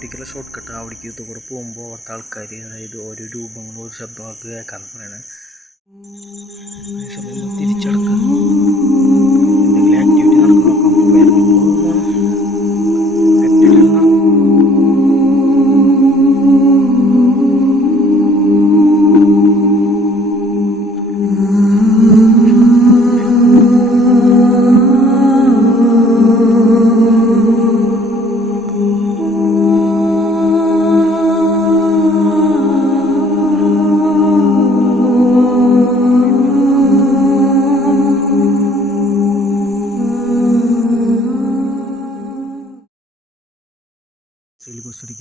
റോട്ടിലേക്കുള്ള short cut. അവിടേക്ക് ഇത് കൂടെ പോകുമ്പോൾ അവിടുത്തെ ആൾക്കാർ, അതായത് ഓരോ രൂപങ്ങളും ഒരു ശബ്ദമൊക്കെ കേൾക്കാന്ന് പറയണത്. തിരിച്ചടക്കുക, എന്തെങ്കിലും ആക്ടിവിറ്റി നടക്കണം.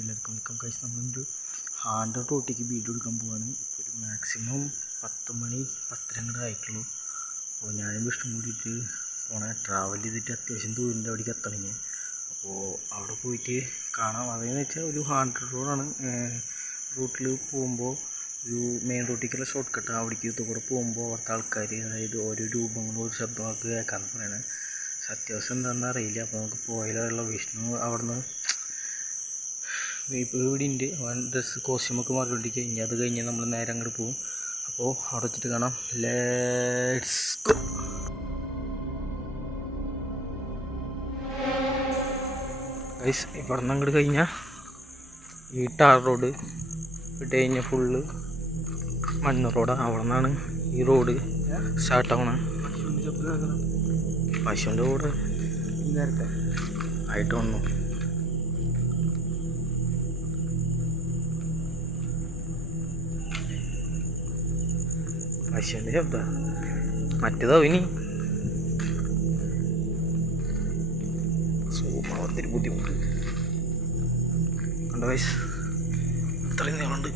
എല്ലാവർക്കും വെൽക്കം ഗൈസ്. നമ്മളൊരു ഹാൻഡ് റോട്ടിലേക്ക് വീഡിയോ എടുക്കാൻ പോവാണ്. ഒരു മാക്സിമം 10 മണി 10:30 അങ്ങോട്ട് ആയിട്ടുള്ളൂ. അപ്പോൾ ഞാനും വിഷ്ണു കൂടിയിട്ട് ട്രാവൽ ചെയ്തിട്ട് അത്യാവശ്യം ദൂരിൻ്റെ അവിടേക്ക് എത്തണമെങ്കിൽ. അപ്പോൾ അവിടെ പോയിട്ട് കാണാം. അതെന്ന് വെച്ചാൽ ഒരു ഹാൻഡ് റോഡാണ്. റൂട്ടിൽ പോകുമ്പോൾ ഒരു മെയിൻ റോട്ടിലേക്കുള്ള ഷോർട്ട് കട്ട്. അവിടേക്ക് ഇത് കൂടെ പോകുമ്പോൾ അവിടുത്തെ ആൾക്കാർ, അതായത് ഓരോ രൂപങ്ങളും ഒരു ശബ്ദമൊക്കെ കേൾക്കാമെന്ന് പറയണത്. സത്യാവസ്ഥ എന്താണെന്ന് അറിയില്ല. അപ്പോൾ നമുക്ക് പോയാലുള്ള വിഷ്ണു അവിടുന്ന് ഇപ്പോൾ ഇവിടെ ഉണ്ട്. ഡ്രസ്സ് കോസ്റ്റ്യൂമൊക്കെ മാറിക്കൊണ്ടിരിക്കുക. ഇനി അത് കഴിഞ്ഞ് നമ്മൾ നേരെ അങ്ങോട്ട് പോകും. അപ്പോൾ അവിടെ വെച്ചിട്ട് കാണാം. Let's go. ഗൈസ്, ഇവിടെ നിന്ന് അങ്ങോട്ട് കഴിഞ്ഞാൽ ഈ ടാർ റോഡ് ഇട്ട് കഴിഞ്ഞാൽ ഫുള്ള് മണ്ണ് റോഡാണ്. അവിടെ നിന്നാണ് ഈ റോഡ് സ്റ്റാർട്ടാവണ. പശുവിൻ്റെ കൂടെ ആയിട്ട് വന്നു. പശുവിൻ്റെ ശബ്ദം മറ്റേതോ ഇനി സൂമാവത്തിരി ബുദ്ധിമുട്ട് കണ്ട വയസ്സ് അത്രയും നീളമുണ്ട്.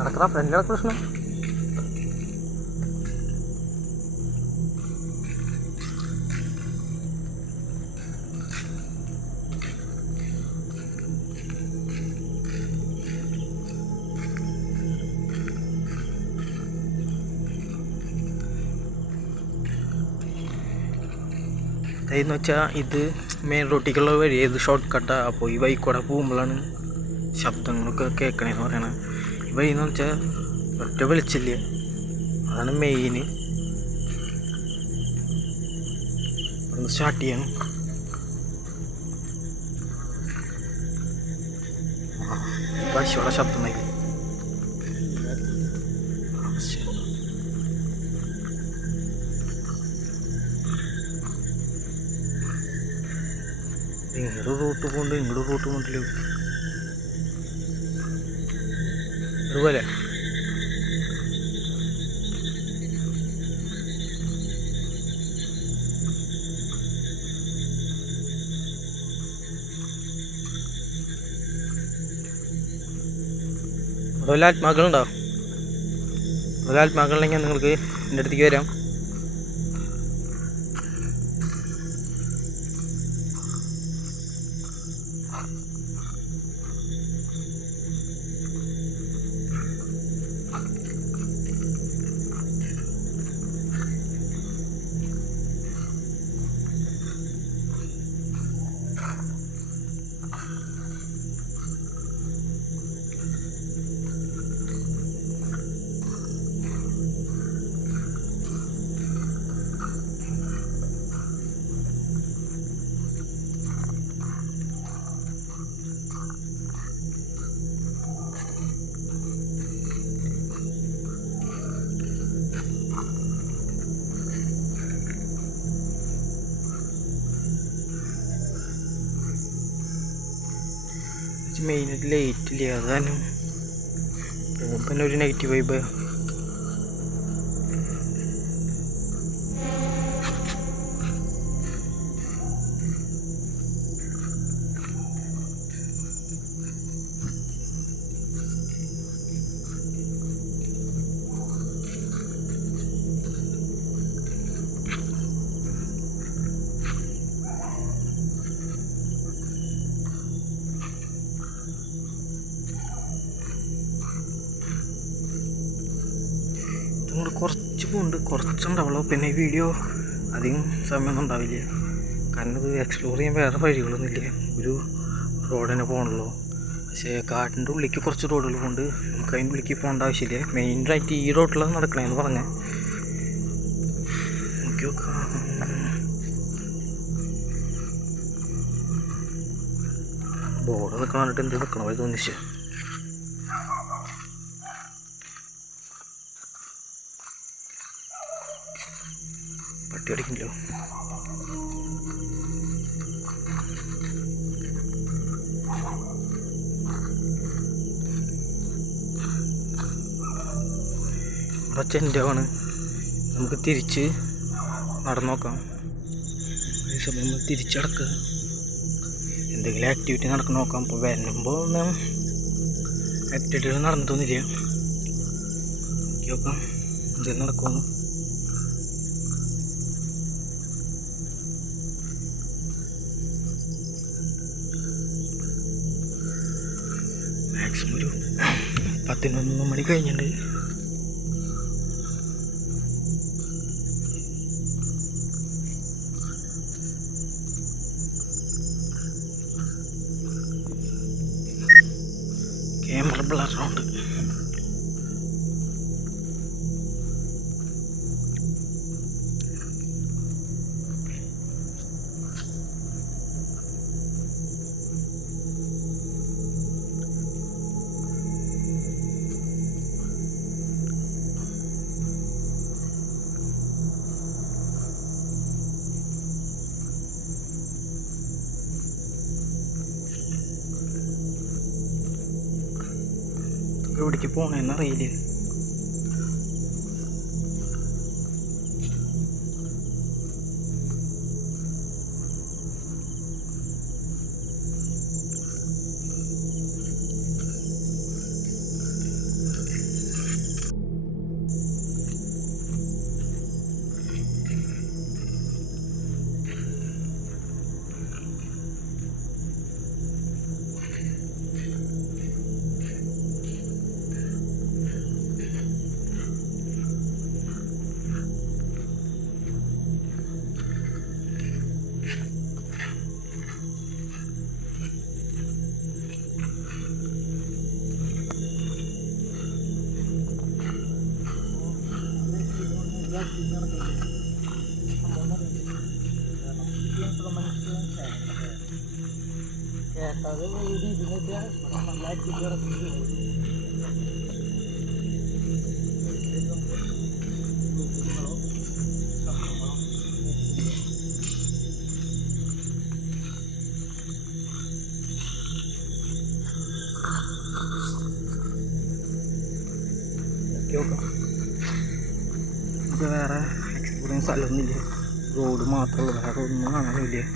നടക്കണ ഫ്രണ്ടിലാണ് പ്രശ്നം. അതെന്ന് വെച്ചാൽ ഇത് മെയിൻ റോട്ടിലേക്കുള്ള വഴി, ഇത് ഷോർട്ട് കട്ടാണ്. അപ്പോൾ ഈ വഴിക്കൂടെ പോകുമ്പോഴാണ് ശബ്ദങ്ങളൊക്കെ കേൾക്കണേന്ന് പറയണത്. ഈ വഴിയെന്ന് വെച്ചാൽ ഒറ്റ വെളിച്ചില്ല, അതാണ് മെയിന്. ഒന്ന് സ്റ്റാർട്ട് ചെയ്യണം. പശുവിടെ ശബ്ദം നയിക്കും. ഇങ്ങോട്ട് റൂട്ട് പോകുന്നുണ്ട്, ഇങ്ങോട്ട് റൂട്ട് പോകുന്നില്ല. അതുപോലെ അതുപോലെ ആത്മാക്കളുണ്ടോ? അതുപോലെ ആത്മാക്കളുണ്ടെങ്കിൽ നിങ്ങൾക്ക് എൻ്റെ അടുത്തേക്ക് വരാം. മെയിനായിട്ട് ലൈറ്റില്ല, അതാണ് പിന്നെ ഒരു നെഗറ്റീവ് വൈബ്. തിരിച്ചു പോകുന്നുണ്ട്, കുറച്ചുണ്ടാവുള്ളൂ. പിന്നെ ഈ വീഡിയോ അധികം സമയമൊന്നും ഉണ്ടാവില്ല, കാരണം ഇത് എക്സ്പ്ലോർ ചെയ്യാൻ വേറെ വഴികളൊന്നുമില്ല. ഒരു റോഡ് തന്നെ പോകണല്ലോ. പക്ഷേ കാട്ടിൻ്റെ ഉള്ളിലേക്ക് കുറച്ച് റോഡുകൾ കൊണ്ട് നമുക്ക് അതിൻ്റെ ഉള്ളിലേക്ക് പോകേണ്ട ആവശ്യമില്ല. മെയിനായിട്ട് ഈ റോഡിലാണ് നടക്കണേന്ന് പറഞ്ഞാൽ നോക്കി നോക്കാം. ബോർഡ് നിൽക്കാൻ വേണ്ടിയിട്ട് എന്ത് നിൽക്കണ പോലെ തോന്നിച്ച്. പട്ടി അടിക്കില്ലോ. ഇവിടെ ചെൻഡാണ്, നമുക്ക് തിരിച്ച് നടന്നു നോക്കാം. ഈ സമയം നമ്മൾ തിരിച്ചടക്കുക, എന്തെങ്കിലും ആക്ടിവിറ്റി നടക്കണം നോക്കാം. അപ്പോൾ വരുമ്പോൾ ഒന്നും ആക്ടിവിറ്റികൾ നടന്നിട്ടൊന്നുമില്ല, നോക്കി നോക്കാം എന്തെങ്കിലും നടക്കുമെന്ന്. മാക്സിമം ഒരു 11 മണി കഴിഞ്ഞിട്ടുണ്ട്. ക്യാമറ ബ്ലറുണ്ട്. എവിടേക്ക് പോകണമെന്നറിയില്ല. കേട്ടത് ഇതിനൊക്കെ നന്നായിട്ട് നോക്കാം. നമുക്ക് വേറെ എക്സ്പീരിയൻസ് സ്ഥലമൊന്നുമില്ല, റോഡ് മാത്രമേ ഉള്ളൂ, വേറെ ഒന്നും കാണാനില്ല.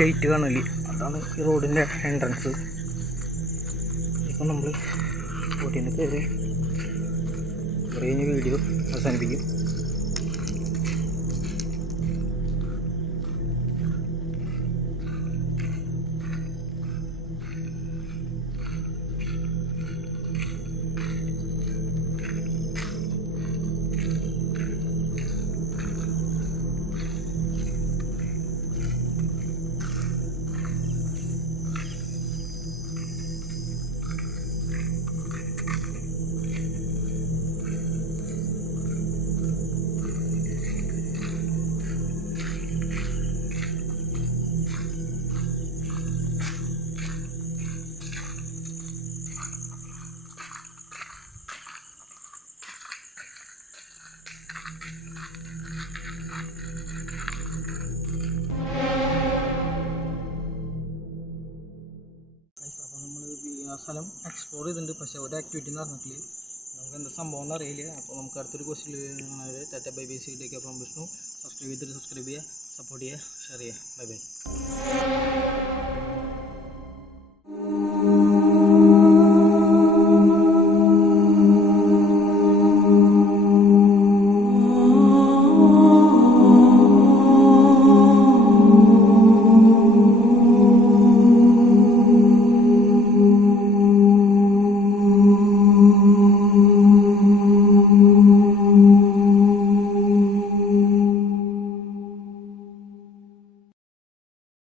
ലൈറ്റ് കാണില്ലേ, അതാണ് ഈ റോഡിൻ്റെ എൻട്രൻസ്. ഇപ്പം നമ്മൾ ബോട്ടിൻ്റെ കയറി കഴിഞ്ഞ് വീഡിയോ അവസാനിപ്പിക്കും. സ്ഥലം എക്സ്പ്ലോർ ചെയ്തിട്ടുണ്ട്, പക്ഷേ ഒരു ആക്ടിവിറ്റി നടന്നിട്ടില്ല. നമുക്ക് എന്താ സംഭവം എന്ന് അറിയില്ല. അപ്പോൾ നമുക്ക് അടുത്തൊരു ക്വസ്റ്റ്യൻ കാണാതെ Tata bye bye. C take from Vishnu. Subscribe ചെയ്തിട്ട് സബ്സ്ക്രൈബ് ചെയ്യുക, സപ്പോർട്ട് ചെയ്യുക, ഷെയർ ചെയ്യുക. Bye bye.